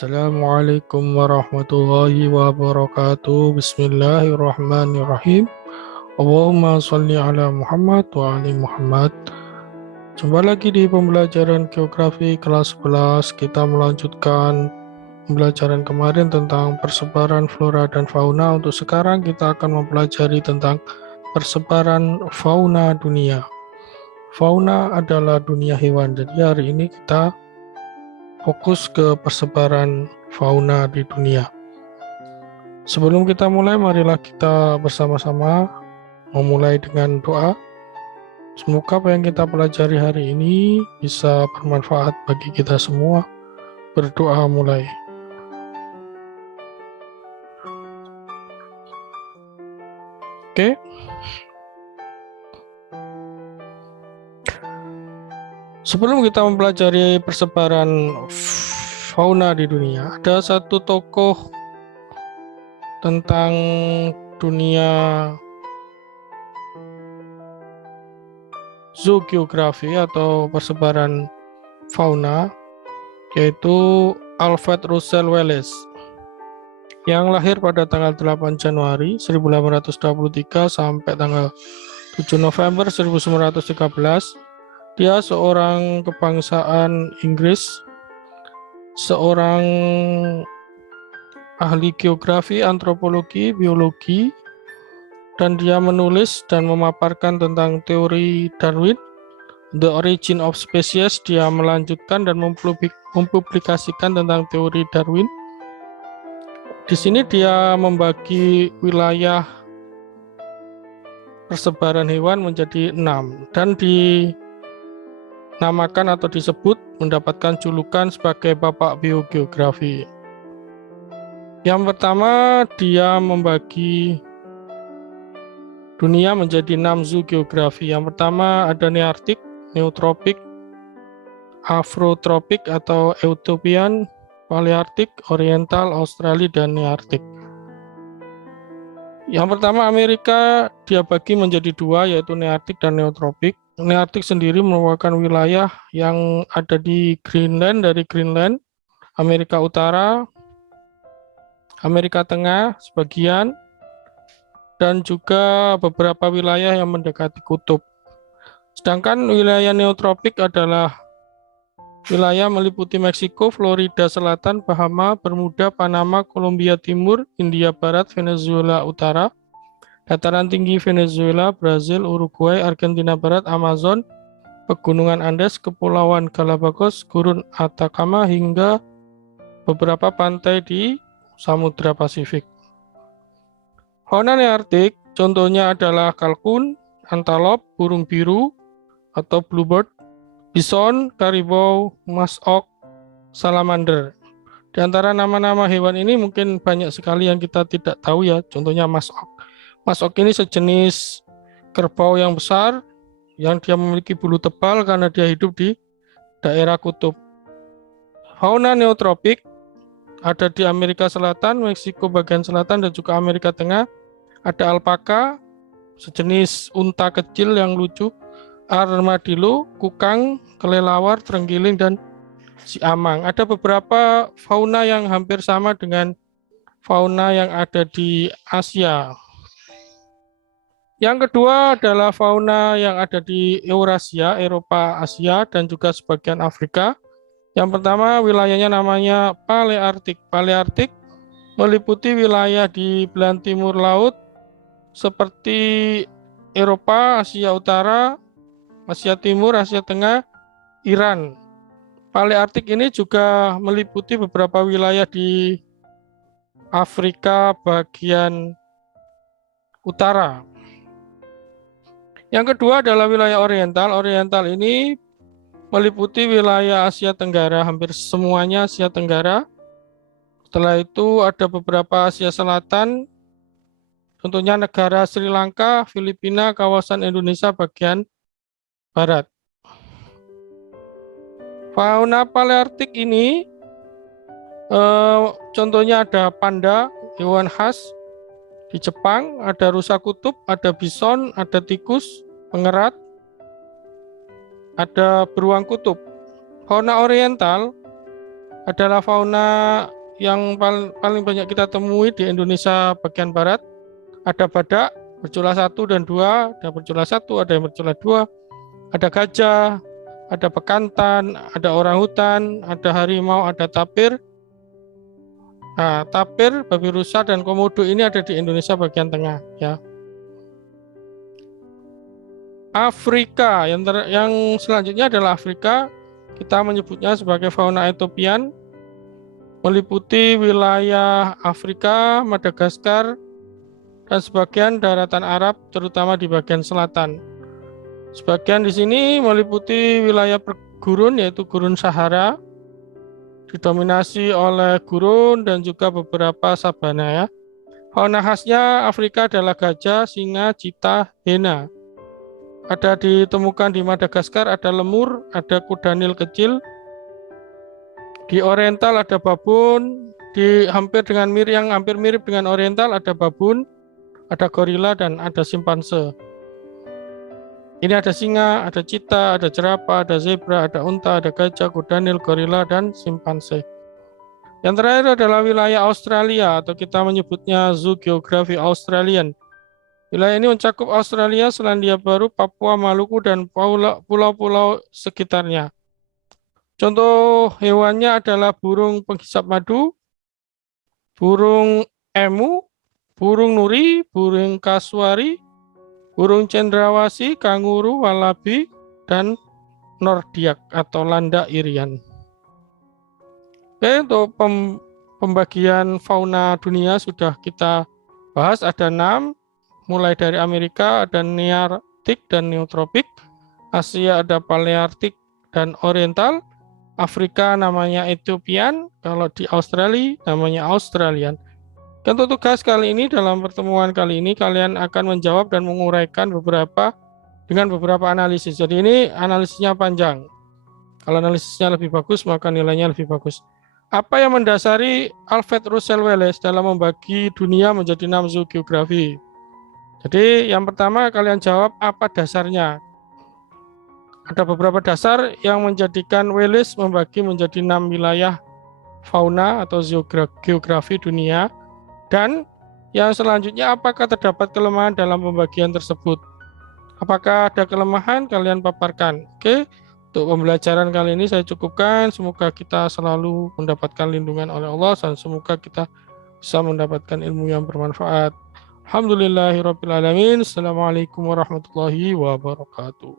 Assalamualaikum warahmatullahi wabarakatuh. Bismillahirrahmanirrahim. Allahumma sholli ala Muhammad wa ali Muhammad. Jumpa lagi di pembelajaran geografi kelas 11. Kita melanjutkan pembelajaran kemarin tentang persebaran flora dan fauna. Untuk sekarang kita akan mempelajari tentang persebaran fauna dunia. Fauna adalah dunia hewan. Jadi hari ini kita fokus ke persebaran fauna di dunia. Sebelum kita mulai, marilah kita bersama-sama memulai dengan doa. Semoga apa yang kita pelajari hari ini bisa bermanfaat bagi kita semua. Berdoa mulai. Oke. Sebelum kita mempelajari persebaran fauna di dunia, ada satu tokoh tentang dunia zoogeografi atau persebaran fauna, yaitu Alfred Russel Wallace, yang lahir pada tanggal 8 Januari 1823 sampai tanggal 7 November 1913. Dia seorang kebangsaan Inggris, seorang ahli geografi, antropologi, biologi, dan dia menulis dan memaparkan tentang teori Darwin, The Origin of Species. Dia melanjutkan dan mempublikasikan tentang teori Darwin. Di sini dia membagi wilayah persebaran hewan menjadi 6 dan dinamakan atau disebut mendapatkan julukan sebagai Bapak Biogeografi. Yang pertama, dia membagi dunia menjadi 6 zoogeografi. Yang pertama ada Nearktik, Neotropik, Afrotropik atau Eutopian, Palearktik, Oriental, Australia, dan Nearktik. Yang pertama Amerika dia bagi menjadi 2, yaitu Nearktik dan Neotropik. Nearktik sendiri merupakan wilayah yang ada di Greenland, dari Greenland, Amerika Utara, Amerika Tengah sebagian, dan juga beberapa wilayah yang mendekati kutub. Sedangkan wilayah neotropik adalah wilayah meliputi Meksiko, Florida Selatan, Bahama, Bermuda, Panama, Kolombia Timur, Hindia Barat, Venezuela Utara, dataran tinggi Venezuela, Brazil, Uruguay, Argentina Barat, Amazon, Pegunungan Andes, Kepulauan Galapagos, Gurun Atacama, hingga beberapa pantai di Samudra Pasifik. Fauna Nearktik contohnya adalah kalkun, antelope, burung biru atau bluebird, bison, karibau, muskox, salamander. Di antara nama-nama hewan ini mungkin banyak sekali yang kita tidak tahu ya, contohnya muskox. Muskox ini sejenis kerbau yang besar yang dia memiliki bulu tebal karena dia hidup di daerah kutub. Fauna neotropik ada di Amerika Selatan, Meksiko bagian selatan, dan juga Amerika Tengah. Ada alpaka, sejenis unta kecil yang lucu, armadillo, kukang, kelelawar, terenggiling, dan siamang. Ada beberapa fauna yang hampir sama dengan fauna yang ada di Asia. Yang kedua adalah fauna yang ada di Eurasia, Eropa, Asia, dan juga sebagian Afrika. Yang pertama wilayahnya namanya Palearktik. Palearktik meliputi wilayah di belahan timur laut seperti Eropa, Asia Utara, Asia Timur, Asia Tengah, Iran. Palearktik ini juga meliputi beberapa wilayah di Afrika bagian utara. Yang kedua adalah wilayah Oriental. Oriental ini meliputi wilayah Asia Tenggara, hampir semuanya Asia Tenggara. Setelah itu ada beberapa Asia Selatan, contohnya negara Sri Lanka, Filipina, kawasan Indonesia bagian barat. Fauna Palearktik ini contohnya ada panda, hewan khas di Jepang, ada rusa kutub, ada bison, ada tikus, pengerat, ada beruang kutub. Fauna Oriental adalah fauna yang paling banyak kita temui di Indonesia bagian barat. Ada badak bercula 1 dan 2, ada bercula 1, ada yang bercula 2, ada gajah, ada bekantan, ada orangutan, ada harimau, ada tapir. Nah, tapir, babi rusa, dan komodo ini ada di Indonesia bagian tengah, ya. Afrika yang selanjutnya adalah Afrika. Kita menyebutnya sebagai fauna Ethiopian, meliputi wilayah Afrika, Madagaskar, dan sebagian daratan Arab, terutama di bagian selatan. Sebagian di sini meliputi wilayah pergurun, yaitu gurun Sahara, didominasi oleh gurun dan juga beberapa sabana, ya. Fauna khasnya Afrika adalah gajah, singa, cheetah, hiena. Ada ditemukan di Madagaskar, ada lemur, ada kuda nil kecil. Di Oriental ada babon, yang hampir mirip dengan Oriental ada babun, ada gorila, dan ada simpanse. Ini ada singa, ada cheetah, ada jerapah, ada zebra, ada unta, ada gajah, kuda nil, gorila, dan simpanse. Yang terakhir adalah wilayah Australia, atau kita menyebutnya Zoo Geography Australian. Wilayah ini mencakup Australia, Selandia Baru, Papua, Maluku, dan pulau-pulau sekitarnya. Contoh hewannya adalah burung penghisap madu, burung emu, burung nuri, burung kasuari, burung cendrawasih, kanguru, walabi, dan nordiak atau landak irian. Oke, untuk pembagian fauna dunia sudah kita bahas, ada 6, mulai dari Amerika ada nearktik dan neotropik, Asia ada palearktik dan oriental, Afrika namanya Ethiopian, kalau di Australia namanya Australian. Untuk tugas kali ini, dalam pertemuan kali ini kalian akan menjawab dan menguraikan dengan beberapa analisis. Jadi ini analisisnya panjang. Kalau analisisnya lebih bagus, maka nilainya lebih bagus. Apa yang mendasari Alfred Russel Wallace dalam membagi dunia menjadi 6 zoo geografi? Jadi yang pertama kalian jawab apa dasarnya. Ada beberapa dasar yang menjadikan Wallace membagi menjadi 6 wilayah fauna atau geografi dunia. Dan yang selanjutnya, apakah terdapat kelemahan dalam pembagian tersebut? Apakah ada kelemahan? Kalian paparkan. Oke, untuk pembelajaran kali ini saya cukupkan. Semoga kita selalu mendapatkan lindungan oleh Allah dan semoga kita bisa mendapatkan ilmu yang bermanfaat. Alhamdulillahirrabbilalamin. Assalamualaikum warahmatullahi wabarakatuh.